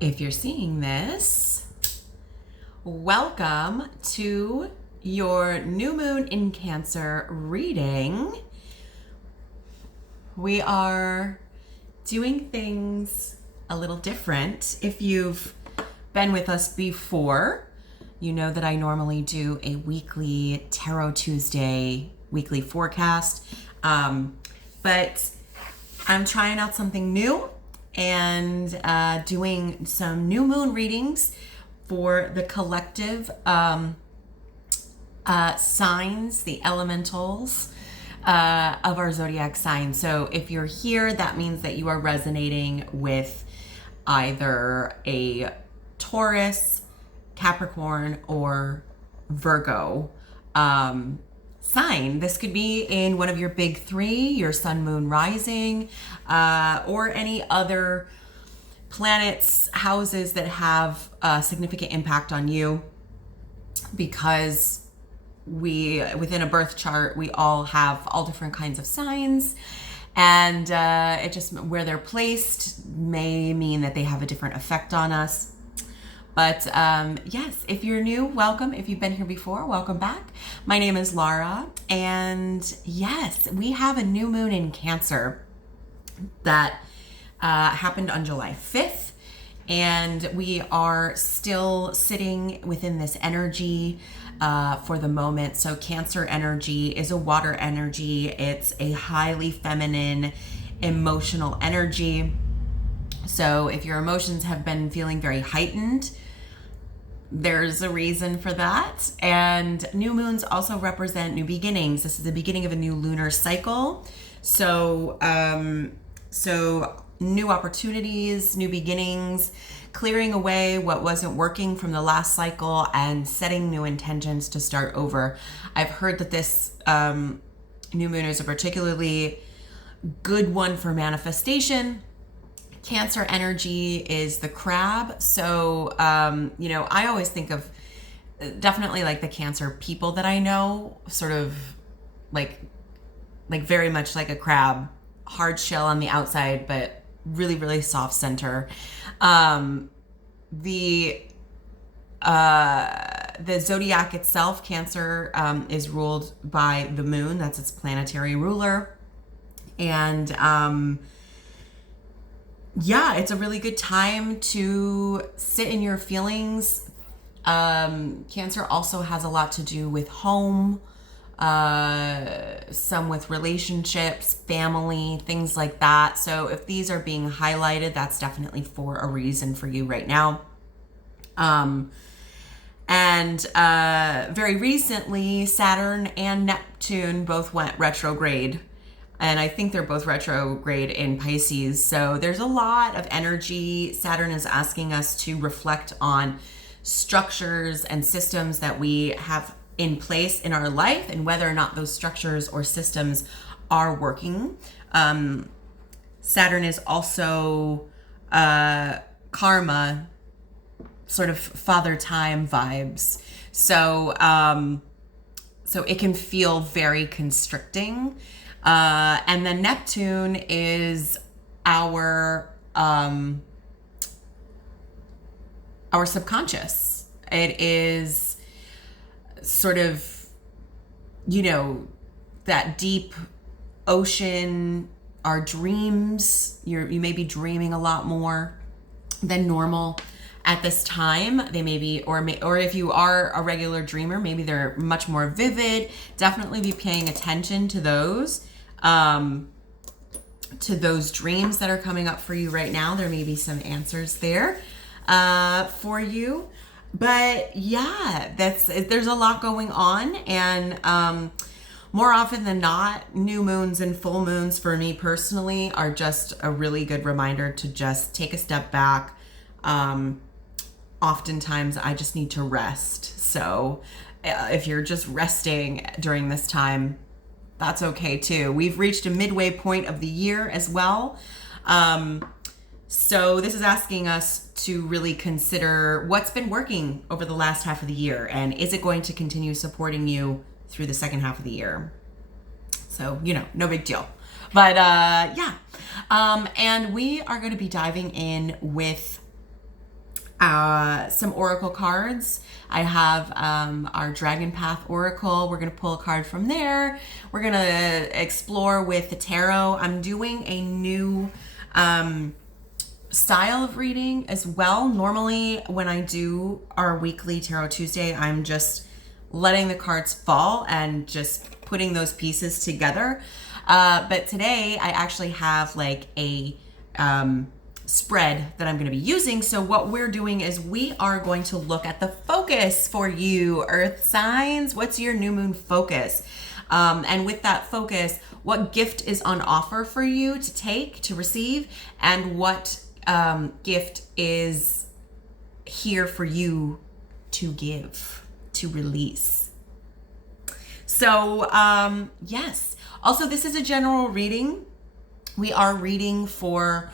If you're seeing this, welcome to your new moon in Cancer reading. We are doing things a little different. If you've been with us before, you know that I normally do a weekly Tarot Tuesday weekly forecast, but I'm trying out something new and doing some new moon readings for the collective signs, the elementals of our zodiac sign. So if you're here, that means that you are resonating with either a Taurus, Capricorn, or Virgo sign. This could be in one of your big three, your sun, moon, rising, or any other planets, houses that have a significant impact on you, because within a birth chart, we all have all different kinds of signs, and it just, where they're placed may mean that they have a different effect on us. But yes, if you're new, welcome. If you've been here before, welcome back. My name is Lara, and yes, we have a new moon in Cancer that happened on July 5th, and we are still sitting within this energy for the moment. So Cancer energy is a water energy. It's a highly feminine, emotional energy. So if your emotions have been feeling very heightened, there's a reason for that. And new moons also represent new beginnings. This is the beginning of a new lunar cycle. So new opportunities, new beginnings, clearing away what wasn't working from the last cycle and setting new intentions to start over. I've heard that this new moon is a particularly good one for manifestation. Cancer energy is the crab. So, I always think of definitely like the Cancer people that I know, sort of like very much like a crab, hard shell on the outside, but really, really soft center. The zodiac itself, Cancer, is ruled by the moon. That's its planetary ruler. And, yeah, it's a really good time to sit in your feelings. Cancer also has a lot to do with home, some with relationships, family, things like that. So if these are being highlighted, that's definitely for a reason for you right now. Very recently, Saturn and Neptune both went retrograde. And I think they're both retrograde in Pisces. So there's a lot of energy. Saturn is asking us to reflect on structures and systems that we have in place in our life and whether or not those structures or systems are working. Saturn is also karma, sort of father time vibes. So it can feel very constricting. And then Neptune is our subconscious. It is sort of, that deep ocean, our dreams. You may be dreaming a lot more than normal at this time. They may be, or if you are a regular dreamer, maybe they're much more vivid. Definitely be paying attention to those dreams that are coming up for you right now. There may be some answers there for you. But yeah, there's a lot going on, and more often than not, new moons and full moons for me personally are just a really good reminder to just take a step back. Oftentimes I just need to rest. So if you're just resting during this time, that's okay too. We've reached a midway point of the year as well. So this is asking us to really consider what's been working over the last half of the year, and is it going to continue supporting you through the second half of the year? So, no big deal. But yeah. And we are going to be diving in with some oracle cards. I have our Dragon Path Oracle. We're going to pull a card from there. We're going to explore with the tarot. I'm doing a new style of reading as well. Normally when I do our weekly Tarot Tuesday, I'm just letting the cards fall and just putting those pieces together. But today I actually have like a spread that I'm going to be using. So what we're doing is we are going to look at the focus for you, Earth signs. What's your new moon focus? And with that focus, what gift is on offer for you to take, to receive, and what gift is here for you to give, to release. So yes. Also, this is a general reading. We are reading for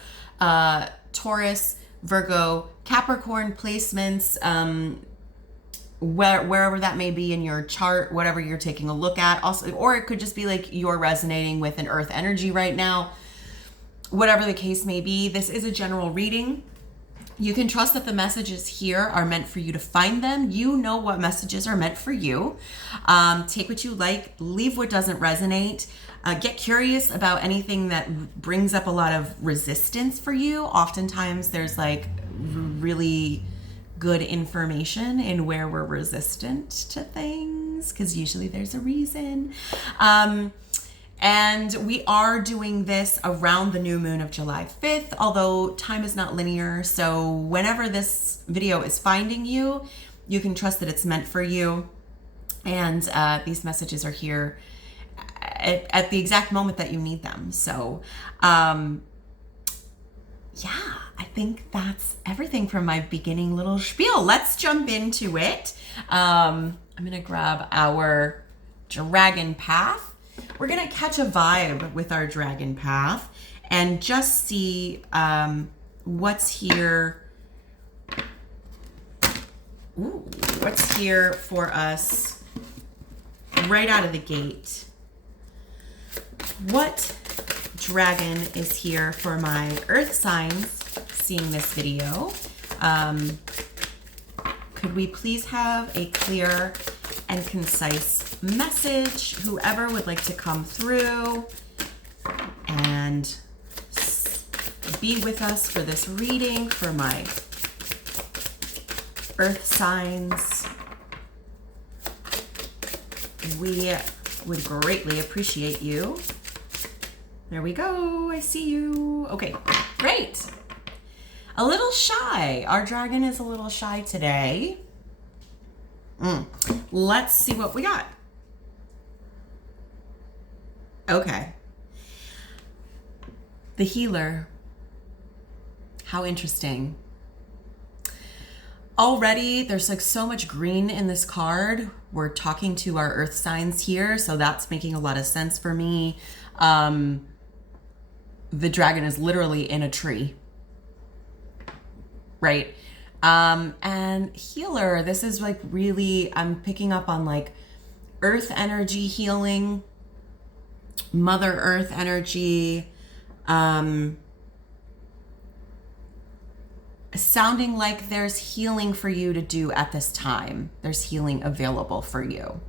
Taurus, Virgo, Capricorn placements, wherever that may be in your chart, whatever you're taking a look at. Also, or it could just be like you're resonating with an earth energy right now. Whatever the case may be, this is a general reading. You can trust that the messages here are meant for you to find them. You know what messages are meant for you. Take what you like, leave what doesn't resonate. Get curious about anything that brings up a lot of resistance for you. Oftentimes there's like really good information in where we're resistant to things, because usually there's a reason. And we are doing this around the new moon of July 5th, although time is not linear. So whenever this video is finding you, you can trust that it's meant for you. And these messages are here at the exact moment that you need them. So yeah, I think that's everything from my beginning little spiel. Let's jump into it. I'm gonna grab our Dragon Path. We're gonna catch a vibe with our Dragon Path and just see what's here. Ooh, what's here for us right out of the gate. What dragon is here for my earth signs seeing this video? Could we please have a clear and concise message? Whoever would like to come through and be with us for this reading for my earth signs, we would greatly appreciate you. There we go. I see you. Okay, great. A little shy. Our dragon is a little shy today. Let's see what we got. Okay. The healer. How interesting. Already, there's like so much green in this card. We're talking to our earth signs here, so that's making a lot of sense for me. The dragon is literally in a tree, right? And healer, this is like really, I'm picking up on like earth energy healing, Mother Earth energy, sounding like there's healing for you to do at this time. There's healing available for you.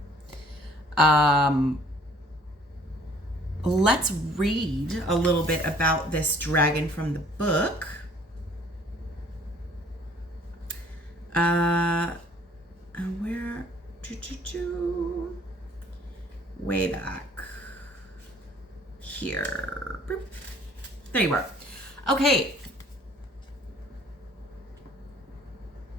Let's read a little bit about this dragon from the book. Where? Way back here. There you are. Okay.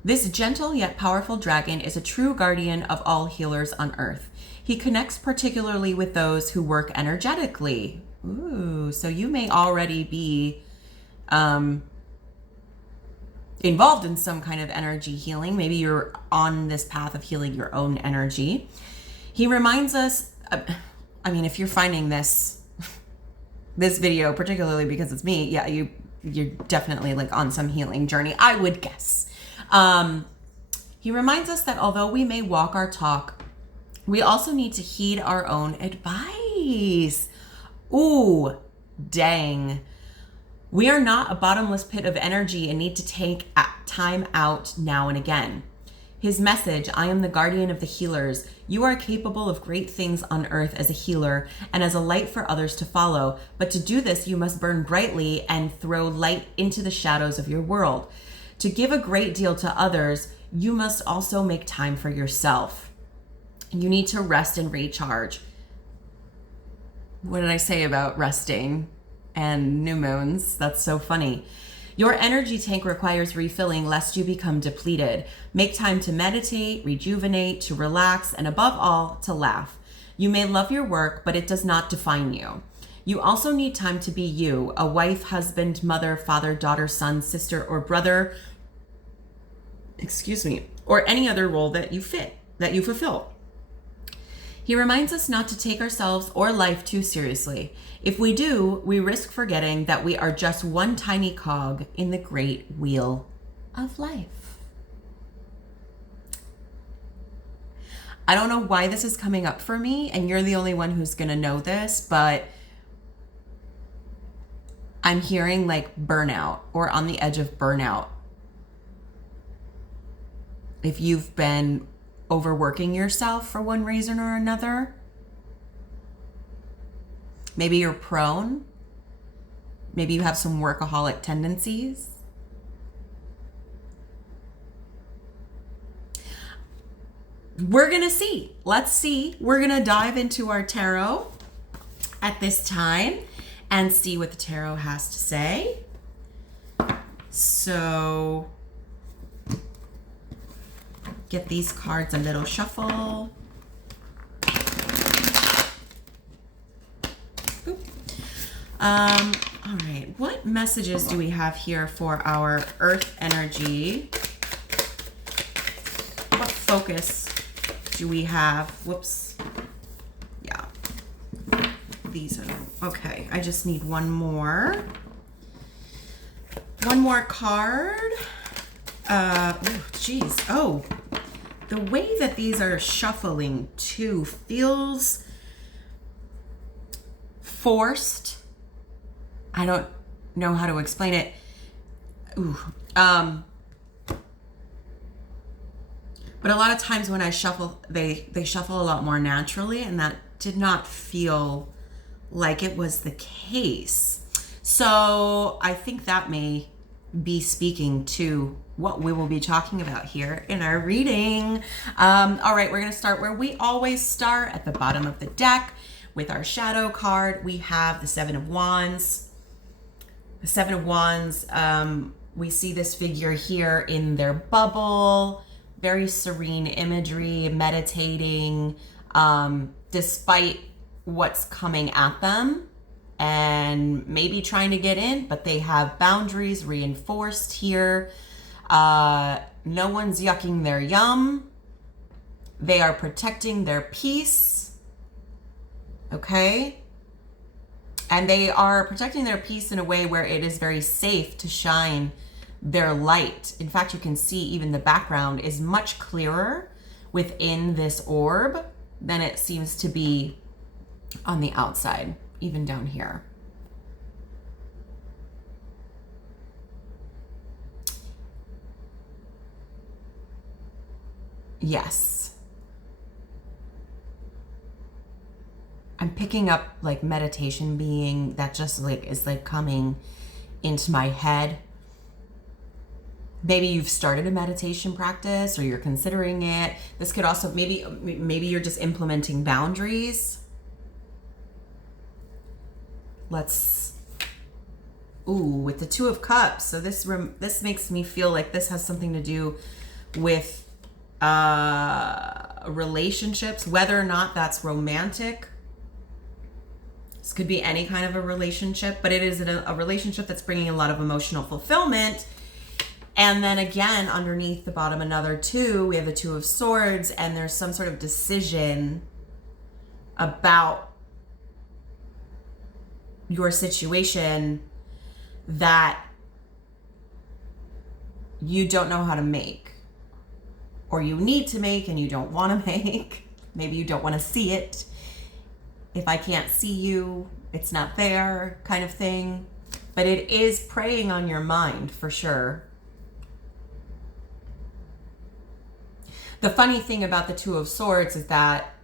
This gentle yet powerful dragon is a true guardian of all healers on earth. He connects particularly with those who work energetically. Ooh, so you may already be involved in some kind of energy healing. Maybe you're on this path of healing your own energy. He reminds us, I mean, if you're finding this video, particularly because it's me, yeah, you're definitely like on some healing journey, I would guess. He reminds us that although we may walk our talk, we also need to heed our own advice. Ooh, dang. We are not a bottomless pit of energy and need to take time out now and again. His message, I am the guardian of the healers. You are capable of great things on earth as a healer and as a light for others to follow. But to do this, you must burn brightly and throw light into the shadows of your world. To give a great deal to others, you must also make time for yourself. You need to rest and recharge. What did I say about resting and new moons? That's so funny. Your energy tank requires refilling lest you become depleted. Make time to meditate, rejuvenate, to relax, and above all, to laugh. You may love your work, but it does not define you. You also need time to be you, a wife, husband, mother, father, daughter, son, sister, or brother, or any other role that you fulfill. He reminds us not to take ourselves or life too seriously. If we do, we risk forgetting that we are just one tiny cog in the great wheel of life. I don't know why this is coming up for me, and you're the only one who's going to know this, but I'm hearing like burnout or on the edge of burnout. If you've been overworking yourself for one reason or another, maybe you're prone, maybe you have some workaholic tendencies. We're gonna see. Let's see. We're gonna dive into our tarot at this time and see what the tarot has to say. So get these cards a little shuffle. All right, what messages do we have here for our earth energy? What focus do we have? Whoops. Yeah. These are, okay, I just need one more. One more card. Oh, the way that these are shuffling too feels forced. I don't know how to explain it. But a lot of times when I shuffle, they shuffle a lot more naturally, and that did not feel like it was the case. So I think that may be speaking to what we will be talking about here in our reading. All right, we're going to start where we always start, at the bottom of the deck with our shadow card. We have the Seven of Wands. The Seven of Wands, we see this figure here in their bubble, very serene imagery, meditating, despite what's coming at them and maybe trying to get in, but they have boundaries reinforced here. No one's yucking their yum. They are protecting their peace. Okay? And they are protecting their peace in a way where it is very safe to shine their light. In fact, you can see even the background is much clearer within this orb than it seems to be on the outside, even down here. Yes. I'm picking up like meditation being that just like is like coming into my head. Maybe you've started a meditation practice or you're considering it. This could also, maybe you're just implementing boundaries. With the Two of Cups. So this makes me feel like this has something to do with relationships, whether or not that's romantic. This could be any kind of a relationship, but it is a relationship that's bringing a lot of emotional fulfillment. And then again, underneath the bottom, another two, we have the Two of Swords, and there's some sort of decision about your situation that you don't know how to make, or you need to make and you don't want to make. Maybe you don't want to see it. If I can't see you, it's not there, kind of thing. But it is preying on your mind for sure. The funny thing about the Two of Swords is that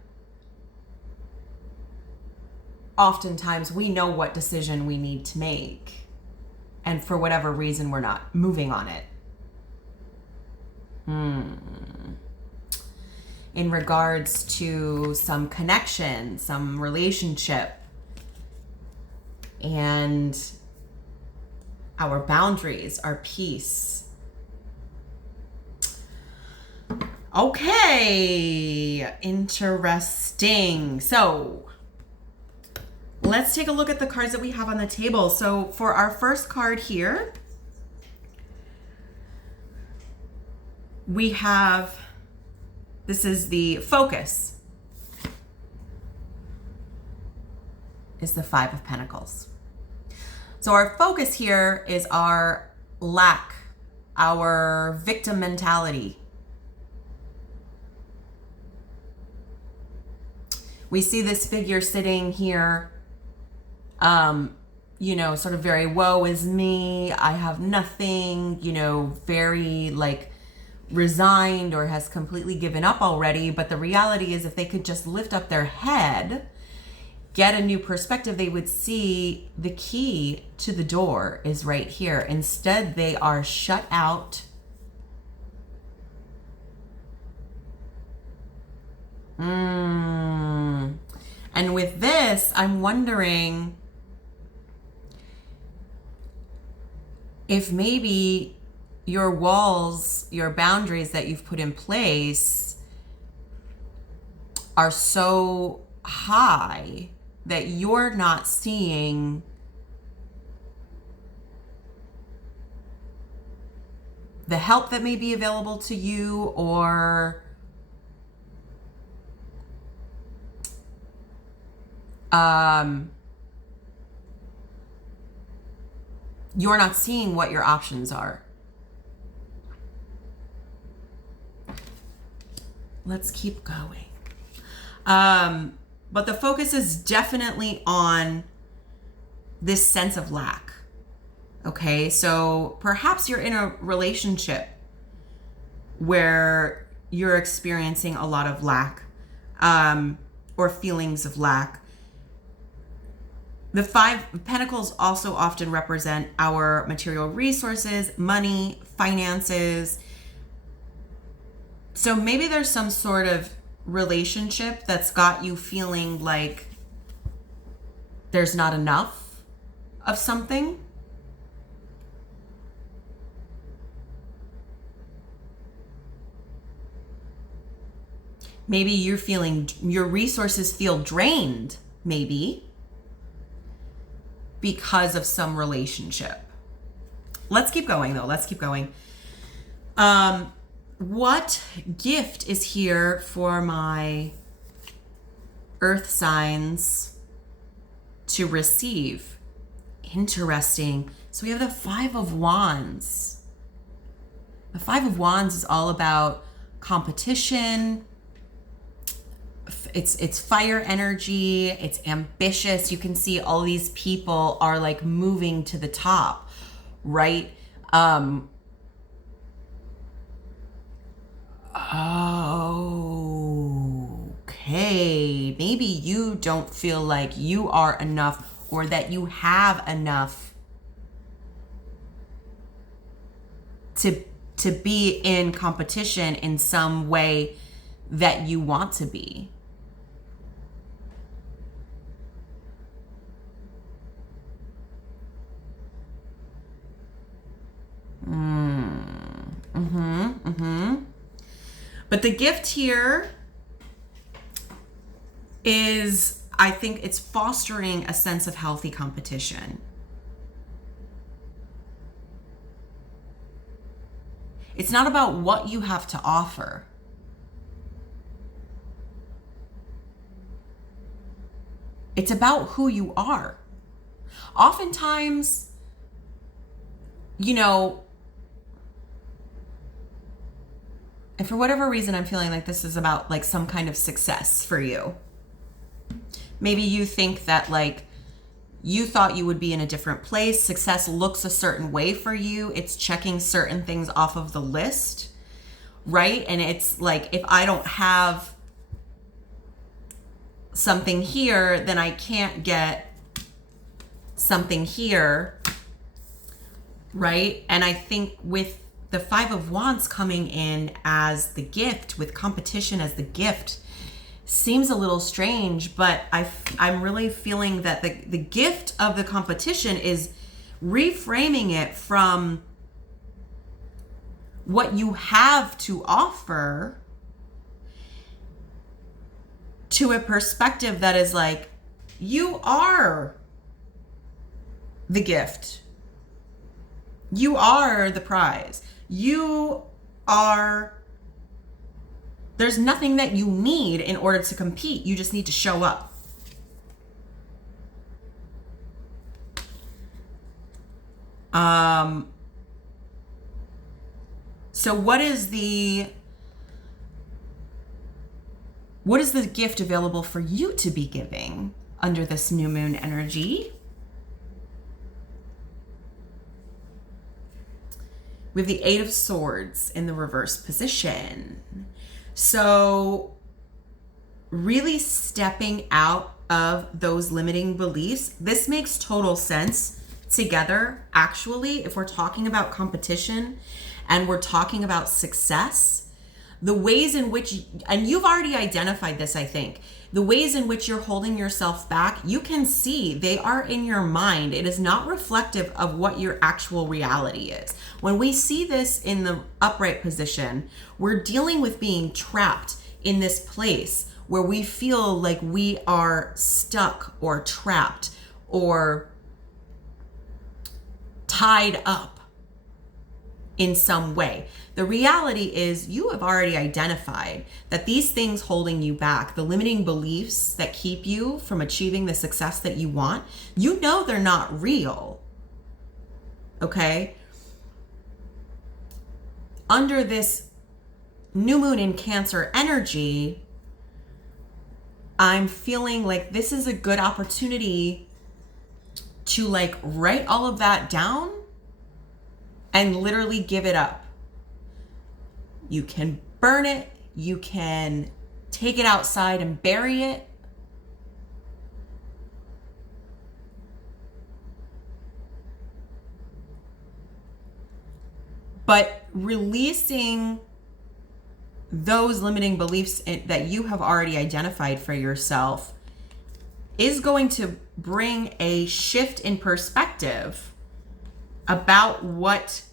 oftentimes we know what decision we need to make, and for whatever reason we're not moving on it. In regards to some connection, some relationship, and our boundaries, our peace. Okay, interesting. So let's take a look at the cards that we have on the table. So for our first card here, we have, this is the focus, is the Five of Pentacles. So our focus here is our lack, our victim mentality. We see this figure sitting here, you know, sort of very woe is me, I have nothing, you know, very like resigned or has completely given up already. But the reality is, if they could just lift up their head, get a new perspective, they would see the key to the door is right here. Instead, they are shut out. And with this, I'm wondering if maybe your walls, your boundaries that you've put in place are so high that you're not seeing the help that may be available to you, or you're not seeing what your options are. Let's keep going. But the focus is definitely on this sense of lack. Okay, so perhaps you're in a relationship where you're experiencing a lot of lack, or feelings of lack. The Five of Pentacles also often represent our material resources, money, finances. So maybe there's some sort of relationship that's got you feeling like there's not enough of something. Maybe you're feeling your resources feel drained, maybe because of some relationship. Let's keep going though. Let's keep going. What gift is here for my earth signs to receive? Interesting. So we have the Five of Wands. The Five of Wands is all about competition. It's fire energy. It's ambitious. You can see all these people are like moving to the top, right? Okay. Maybe you don't feel like you are enough, or that you have enough to be in competition in some way that you want to be. But the gift here is, I think it's fostering a sense of healthy competition. It's not about what you have to offer. It's about who you are. Oftentimes, you know, and for whatever reason, I'm feeling like this is about like some kind of success for you. Maybe you think that like you thought you would be in a different place. Success looks a certain way for you. It's checking certain things off of the list right? And it's like, if I don't have something here, then I can't get something here, right? And I think with the Five of Wands coming in as the gift, with competition as the gift, seems a little strange, but I'm really feeling that the gift of the competition is reframing it from what you have to offer to a perspective that is like, you are the gift. You are the prize. You are, there's nothing that you need in order to compete. You just need to show up. So what is the gift available for you to be giving under this new moon energy? We have the Eight of Swords in the reverse position. So really stepping out of those limiting beliefs. This makes total sense together, actually, if we're talking about competition and we're talking about success. The ways in which, and you've already identified this, I think, the ways in which you're holding yourself back, you can see they are in your mind. It is not reflective of what your actual reality is. When we see this in the upright position, we're dealing with being trapped in this place where we feel like we are stuck or trapped or tied up in some way. The reality is you have already identified that these things holding you back, the limiting beliefs that keep you from achieving the success that you want, you know they're not real. Okay? Under this new moon in Cancer energy, I'm feeling like this is a good opportunity to like write all of that down and literally give it up. You can burn it, you can take it outside and bury it. But releasing those limiting beliefs that you have already identified for yourself is going to bring a shift in perspective about what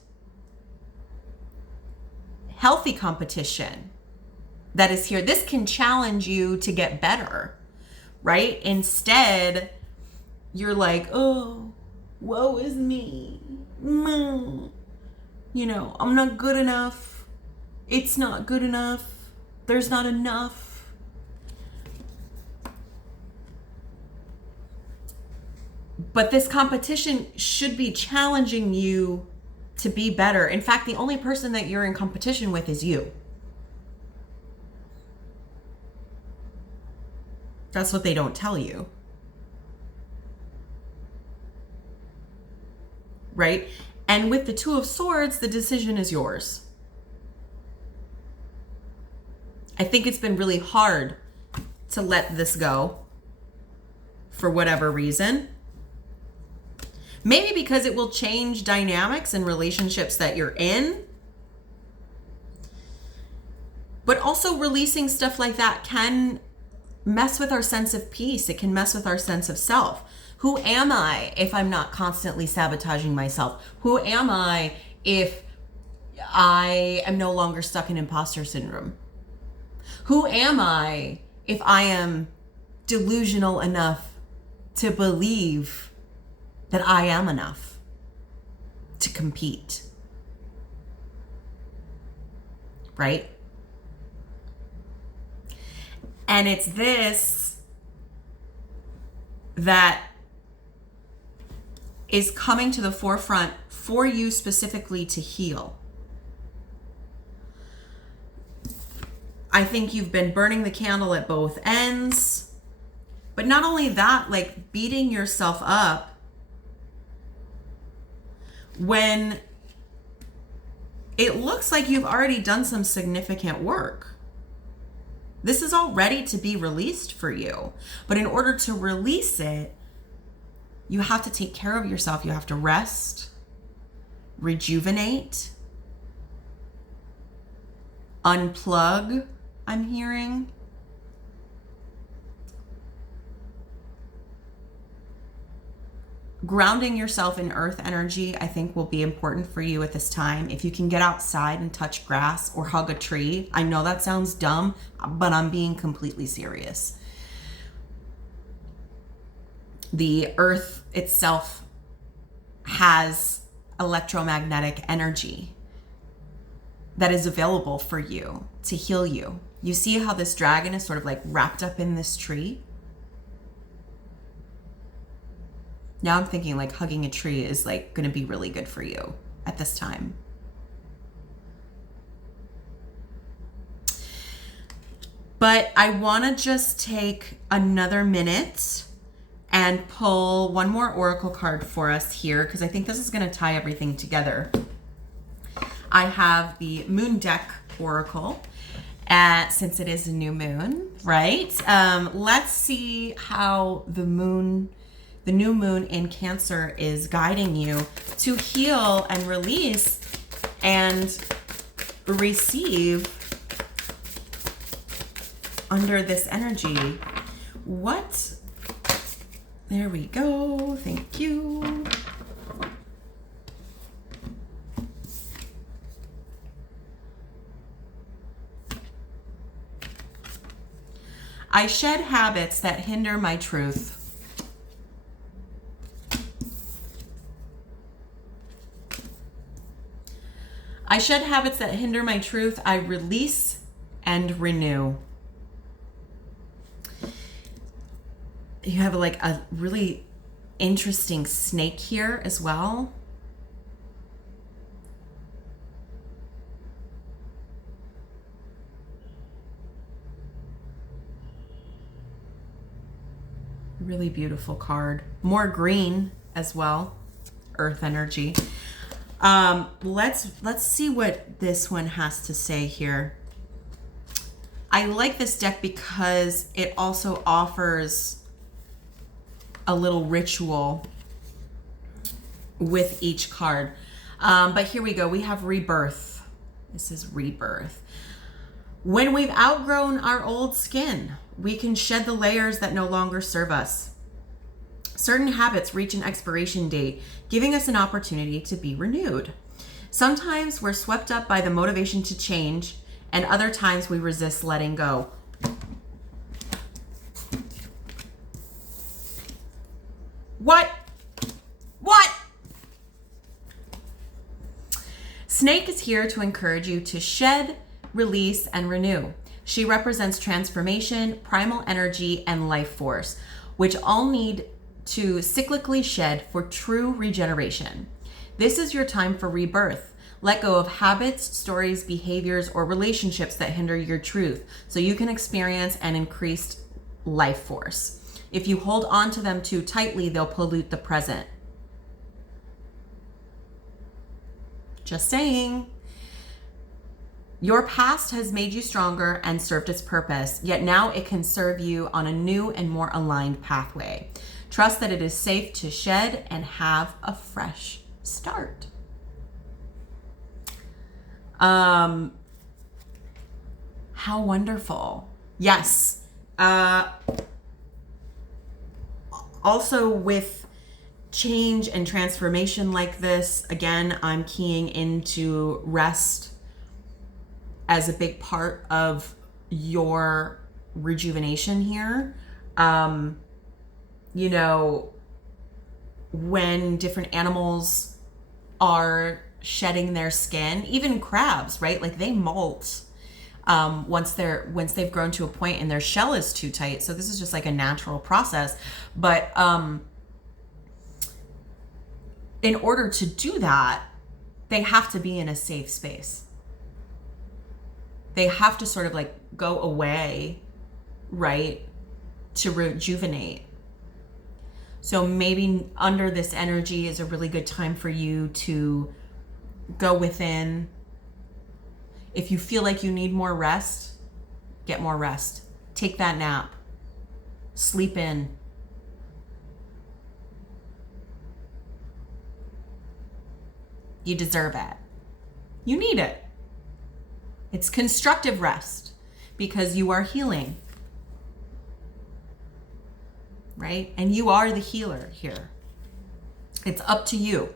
healthy competition that is here. This can challenge you to get better, right? Instead, you're like, oh, woe is me. You know, I'm not good enough. It's not good enough. There's not enough. But this competition should be challenging you to be better. In fact, the only person that you're in competition with is you. That's what they don't tell you. Right? And with the Two of Swords, the decision is yours. I think it's been really hard to let this go for whatever reason. Maybe because it will change dynamics and relationships that you're in. But also releasing stuff like that can mess with our sense of peace. It can mess with our sense of self. Who am I if I'm not constantly sabotaging myself? Who am I if I am no longer stuck in imposter syndrome? Who am I if I am delusional enough to believe that I am enough to compete? Right? And it's this that is coming to the forefront for you specifically to heal. I think you've been burning the candle at both ends. But not only that, like beating yourself up when it looks like you've already done some significant work. This is all ready to be released for you. But in order to release it, you have to take care of yourself. You have to rest, rejuvenate, unplug, I'm hearing. Grounding yourself in earth energy, I think, will be important for you at this time. If you can get outside and touch grass or hug a tree. I know that sounds dumb, but I'm being completely serious. The earth itself has electromagnetic energy that is available for you to heal you. You see how this dragon is sort of like wrapped up in this tree? Now I'm thinking like hugging a tree is like going to be really good for you at this time. But I want to just take another minute and pull one more oracle card for us here, because I think this is going to tie everything together. I have the Moon Deck Oracle, since it is a new moon, right? Let's see how the new moon in Cancer is guiding you to heal and release and receive under this energy. What? There we go. Thank you. I shed habits that hinder my truth. I shed habits that hinder my truth. I release and renew. You have like a really interesting snake here as well. Really beautiful card. More green as well. Earth energy. Let's see what this one has to say here. I like this deck because it also offers a little ritual with each card. But here we go. We have rebirth. This is rebirth. When we've outgrown our old skin, we can shed the layers that no longer serve us. Certain habits reach an expiration date, giving us an opportunity to be renewed. Sometimes we're swept up by the motivation to change, and other times we resist letting go. What? Snake is here to encourage you to shed, release, and renew. She represents transformation, primal energy, and life force, which all need to cyclically shed for true regeneration. This is your time for rebirth. Let go of habits, stories, behaviors, or relationships that hinder your truth so you can experience an increased life force. If you hold on to them too tightly, they'll pollute the present. Just saying. Your past has made you stronger and served its purpose, yet now it can serve you on a new and more aligned pathway. Trust that it is safe to shed and have a fresh start. How wonderful. Yes. Also with change and transformation like this, again, I'm keying into rest as a big part of your rejuvenation here. You know, when different animals are shedding their skin, even crabs, right? Like they molt once they've grown to a point and their shell is too tight. So this is just like a natural process. But in order to do that, they have to be in a safe space. They have to sort of like go away, right, to rejuvenate. So maybe under this energy is a really good time for you to go within, If you feel like you need more rest, get more rest. Take that nap. Sleep in. You deserve it. You need it. It's constructive rest because you are healing. Right? And you are the healer here. It's up to you.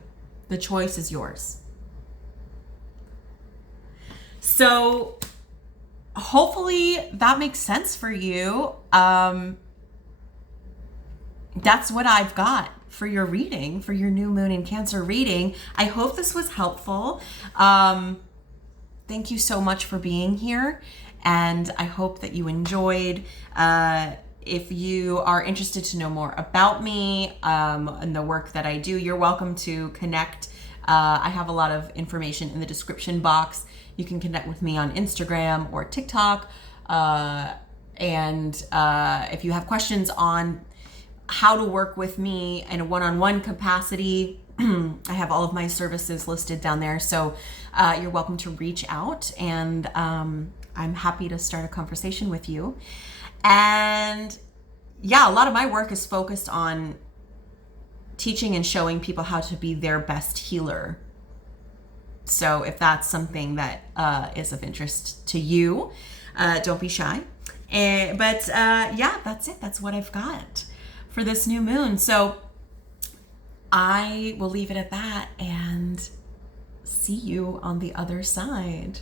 The choice is yours. So hopefully that makes sense for you. That's what I've got for your reading, for your new moon in Cancer reading. I hope this was helpful. Thank you so much for being here, and I hope that you enjoyed. If you are interested to know more about me and the work that I do, you're welcome to connect. I have a lot of information in the description box. You can connect with me on Instagram or TikTok. And if you have questions on how to work with me in a one-on-one capacity, I have all of my services listed down there. So you're welcome to reach out, and I'm happy to start a conversation with you. And yeah, a lot of my work is focused on teaching and showing people how to be their best healer. So if that's something that is of interest to you, don't be shy. But yeah, that's it. That's what I've got for this new moon. So I will leave it at that and see you on the other side.